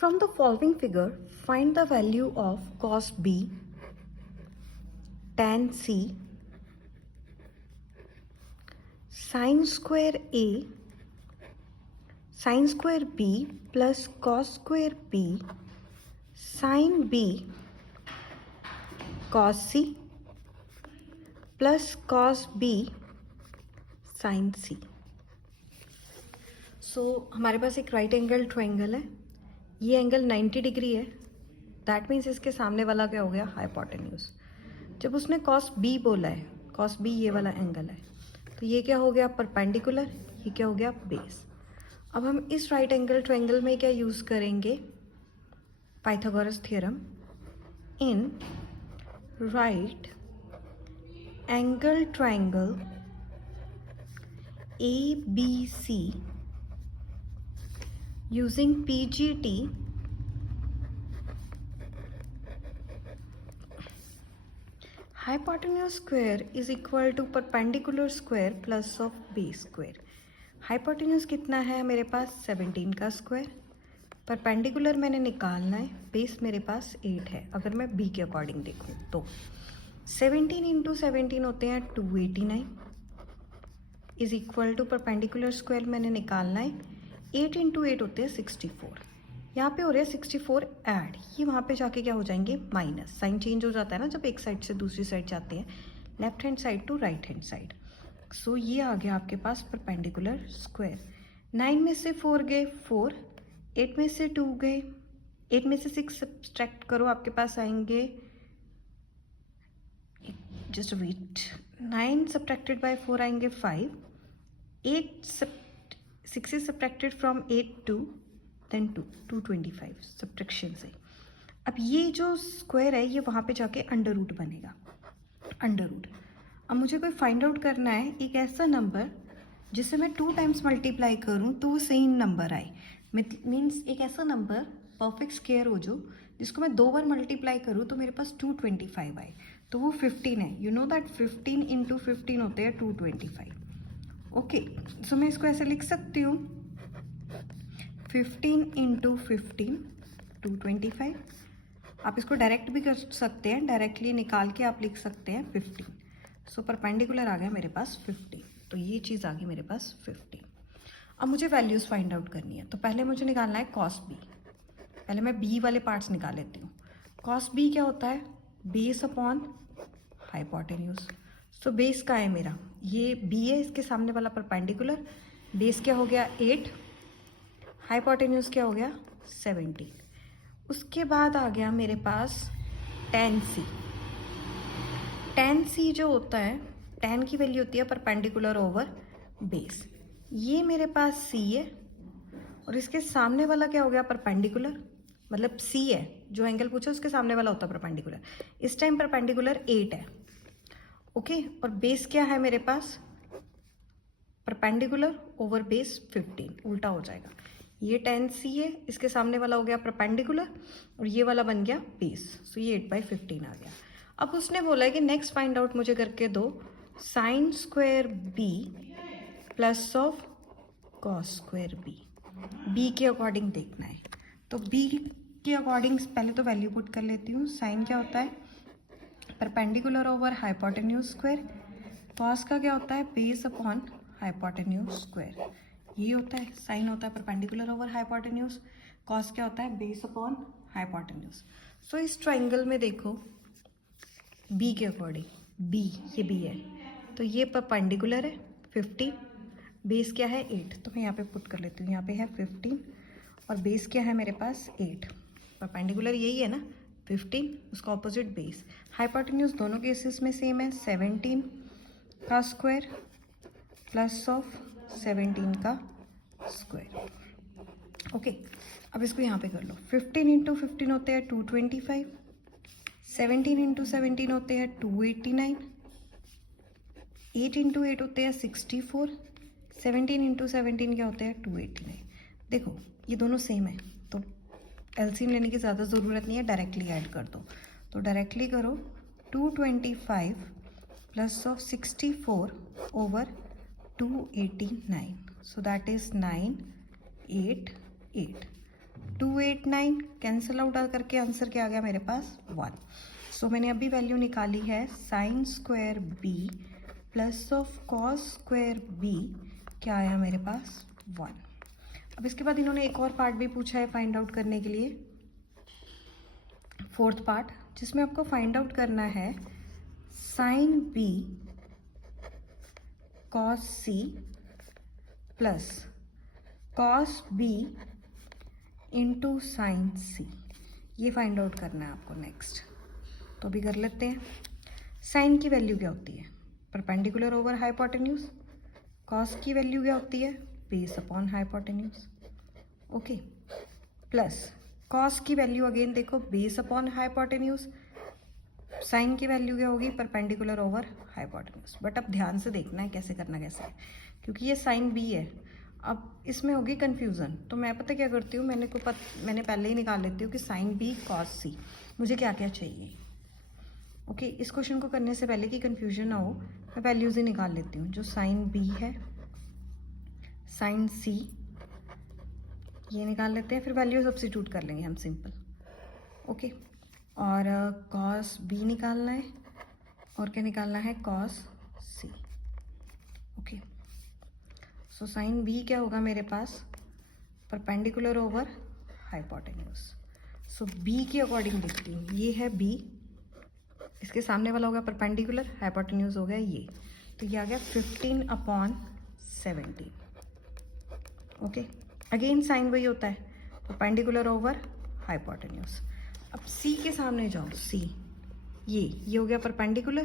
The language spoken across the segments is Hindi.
From the following figure, find the value of cos B, tan C, sin square A, sin square B plus cos square B, sin B, cos C plus cos B, sin C. हमारे पास एक राइट एंगल ट्रायंगल है, ये एंगल 90 डिग्री है, दैट मीन्स इसके सामने वाला क्या हो गया, हाइपोटेन्यूज। जब उसने कॉस बी बोला है, कॉस बी ये वाला एंगल है, तो ये क्या हो गया, परपेंडिकुलर, ये क्या हो गया, बेस। अब हम इस राइट एंगल ट्रायंगल में क्या यूज़ करेंगे, Pythagoras theorem. In right angle triangle ABC using PGT, hypotenuse square is equal to perpendicular square plus of base square। Hypotenuse कितना है मेरे पास, 17 का स्क्वायर, परपेंडिकुलर मैंने निकालना है, बेस मेरे पास 8 है। अगर मैं बी के अकॉर्डिंग देखूँ तो 17 इंटू 17 होते हैं 289 is equal to perpendicular square मैंने निकालना है, 8 इंटू 8 होते हैं 64। यहाँ पे हो रहा है 64 ऐड, ये वहाँ पे जाके क्या हो जाएंगे, माइनस। साइन चेंज हो जाता है ना जब एक साइड से दूसरी साइड जाते हैं, left hand side to right hand side. So ये आ गया आपके पास परपेंडिकुलर स्क्वायर। 9 में से 4 गए 4, 8 में से 2 गए, 8 में से 6 सब्ट्रैक्ट करो, आपके पास आएंगे, जस्ट वेट, 9 सब्ट्रैक्टेड बाय 4 आएंगे 5, 6 is subtracted from 8 2, then 225 subtraction से। अब ये जो स्क्वायर है ये वहाँ पे जाके अंडर रूट बनेगा, अंडर रूट। अब मुझे कोई फाइंड आउट करना है एक ऐसा नंबर जिसे मैं 2 टाइम्स मल्टीप्लाई करूँ तो वो सेम नंबर आए, मीन्स एक ऐसा नंबर परफेक्ट स्क्वायर हो जो जिसको मैं 2 बार मल्टीप्लाई करूँ तो मेरे पास 225 आए, तो वो 15 है। यू नो दैट 15 इंटू 15 होते हैं 225। ओके, सो मैं इसको ऐसे लिख सकती हूँ, 15 इंटू 15 225। आप इसको डायरेक्ट भी कर सकते हैं, डायरेक्टली निकाल के आप लिख सकते हैं 15। सो परपेंडिकुलर आ गया मेरे पास 15, तो ये चीज़ आ गई मेरे पास 15। अब मुझे वैल्यूज़ फाइंड आउट करनी है, तो पहले मुझे निकालना है कॉस बी। पहले मैं बी वाले पार्ट्स निकाल लेती हूँ। कॉस बी क्या होता है, base upon hypotenuse. So base का है मेरा, ये बी है, इसके सामने वाला परपेंडिकुलर, बेस क्या हो गया 8, हाइपोटेन्यूज क्या हो गया 17। उसके बाद आ गया मेरे पास tan सी। tan सी जो होता है, tan की वैल्यू होती है परपेंडिकुलर ओवर बेस, ये मेरे पास सी है और इसके सामने वाला क्या हो गया परपेंडिकुलर, मतलब सी है, जो एंगल पूछा उसके सामने वाला होता है परपेंडिकुलर। इस टाइम परपेंडिकुलर 8 है, ओके। और बेस क्या है मेरे पास, परपेंडिकुलर ओवर बेस 15, उल्टा हो जाएगा। ये tan सी है, इसके सामने वाला हो गया परपेंडिकुलर और ये वाला बन गया बेस, सो ये 8/15 आ गया। अब उसने बोला है कि नेक्स्ट फाइंड आउट मुझे करके दो sine square B plus of cos square B, B के अकॉर्डिंग देखना है। तो बी के अकॉर्डिंग पहले तो वैल्यू पुट कर लेती हूँ। साइन क्या होता है, perpendicular over hypotenuse square, cos का क्या होता है, बेस अपॉन हाइपोटेन्यूज स्क्वायर, ये होता है। साइन होता है परपेंडिकुलर ओवर हाइपोटेन्यूज, कॉस क्या होता है, बेस अपॉन हाइपोटेन्यूज। सो इस ट्राइंगल में देखो बी के अकॉर्डिंग, बी, ये बी है तो ये परपेंडिकुलर है 15, बेस क्या है 8, तो मैं यहाँ पे पुट कर लेती हूँ, यहाँ पे है 15 और बेस क्या है मेरे पास 8। परपेंडिकुलर यही है ना 15, उसका ऑपोजिट बेस। हाइपोटेन्यूज दोनों केसेस में सेम है, 17 का स्क्वायर प्लस ऑफ 17 का स्क्वायर। ओके, अब इसको यहाँ पे कर लो, 15 इंटू 15 होते हैं 225, 17 इंटू 17 होते हैं 289, 8 इंटू 8 होते हैं 64, 17 इंटू 17 क्या होते हैं 289। देखो ये दोनों सेम है तो एलसीएम लेने की ज़्यादा ज़रूरत नहीं है, डायरेक्टली ऐड कर दो। तो डायरेक्टली करो 225 plus of 64 over 289, so that is 988। 289 cancel out करके आंसर क्या आ गया मेरे पास 1। सो मैंने अभी वैल्यू निकाली है sine square B plus of cos square B, क्या आया मेरे पास 1। अब इसके बाद इन्होंने एक और पार्ट भी पूछा है फाइंड आउट करने के लिए, फोर्थ पार्ट, जिसमें आपको फाइंड आउट करना है sine B cos C plus cos B into sine C, ये फाइंड आउट करना है आपको नेक्स्ट। तो अभी कर लेते हैं। साइन की वैल्यू क्या होती है, परपेंडिकुलर ओवर हाइपोटेन्यूज। कॉस की वैल्यू क्या होती है, base upon hypotenuse. Okay, plus cos की वैल्यू अगेन देखो बेस अपॉन हाइपोटेन्यूज। साइन की वैल्यू क्या होगी, परपेंडिकुलर ओवर हाइपोटेन्यूज। बट अब ध्यान से देखना है कैसे करना कैसे है, क्योंकि ये साइन बी है। अब इसमें होगी कन्फ्यूज़न, तो मैं पता क्या करती हूँ, मैंने पहले ही निकाल लेती हूँ कि साइन बी कॉस सी मुझे क्या क्या चाहिए। ओके, इस क्वेश्चन को करने से पहले कि कन्फ्यूजन ना हो, मैं वैल्यूज़ ही निकाल लेती हूँ। जो साइन बी है, साइन सी, ये निकाल लेते हैं, फिर वैल्यू सब्स्टिट्यूट कर लेंगे हम सिंपल। ओके, और कॉस बी निकालना है और क्या निकालना है, कॉस सी। ओके, सो साइन बी क्या होगा मेरे पास, परपेंडिकुलर ओवर हाइपोटेन्यूज। सो बी के अकॉर्डिंग देखती हूँ, ये है बी, इसके सामने वाला होगा परपेंडिकुलर, हाइपोटेन्यूज हो गया ये, तो ये आ गया 15/17। ओके, अगेन साइन वही होता है, परपेंडिकुलर ओवर हाइपोटेन्यूज। अब सी के सामने जाओ, सी ये हो गया परपेंडिकुलर,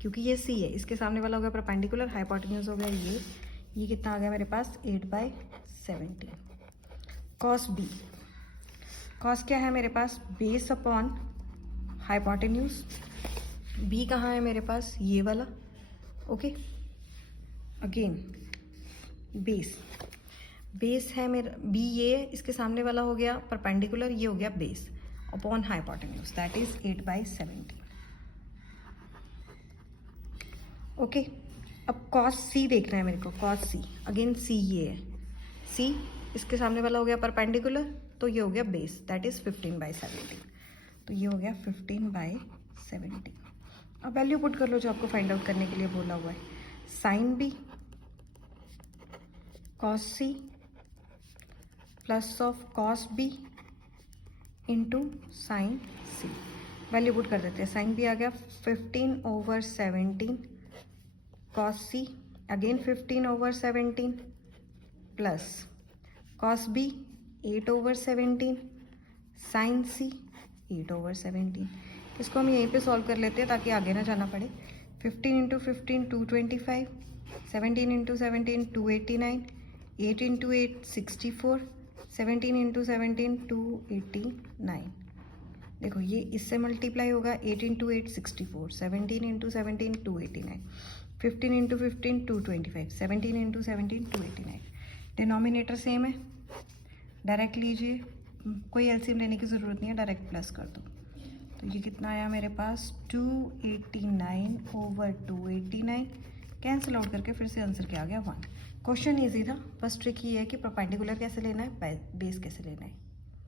क्योंकि ये सी है, इसके सामने वाला हो गया परपेंडिकुलर, हाइपोटेन्यूज हो गया ये कितना आ गया मेरे पास 8/17। कॉस बी, कॉस क्या है मेरे पास, बेस अपॉन हाइपोटेन्यूज। बी कहाँ है मेरे पास, ये वाला। ओके, अगेन बेस है मेरा, बी ये है, इसके सामने वाला हो गया परपेंडिकुलर, ये हो गया base upon hypotenuse, that is 8/17। Okay, अब कॉस सी देखना है मेरे को, कॉस सी, अगेन सी ये है, सी इसके सामने वाला हो गया परपेंडिकुलर, तो ये हो गया बेस, दैट इज 15/17। तो ये हो गया 15/17। अब वैल्यू पुट कर लो जो आपको फाइंड आउट करने के लिए बोला हुआ है, sine B cos C plus of cos B into sine C. Value put कर देते हैं, साइन बी आ गया 15/17, cos C again 15/17 plus cos B 8/17, sine C 8/17। इसको हम यहीं पे सॉल्व कर लेते हैं ताकि आगे ना जाना पड़े। 15 × 15 225, 17 × 17 289, 8 × 8 64, 17 × 17 289। देखो ये इससे मल्टीप्लाई होगा, 8 × 8 64, 17 × 17 289, 15 × 15 225, 17 × 17 289। डिनोमिनेटर सेम है, डायरेक्ट लीजिए, कोई एलसीएम लेने की ज़रूरत नहीं है, डायरेक्ट प्लस कर दो। तो ये कितना आया मेरे पास 289/289, कैंसिल आउट करके फिर से आंसर क्या आ गया 1। क्वेश्चन ईजी था, बस ट्रिक ये है कि परपेंडिकुलर कैसे लेना है, बेस कैसे लेना है।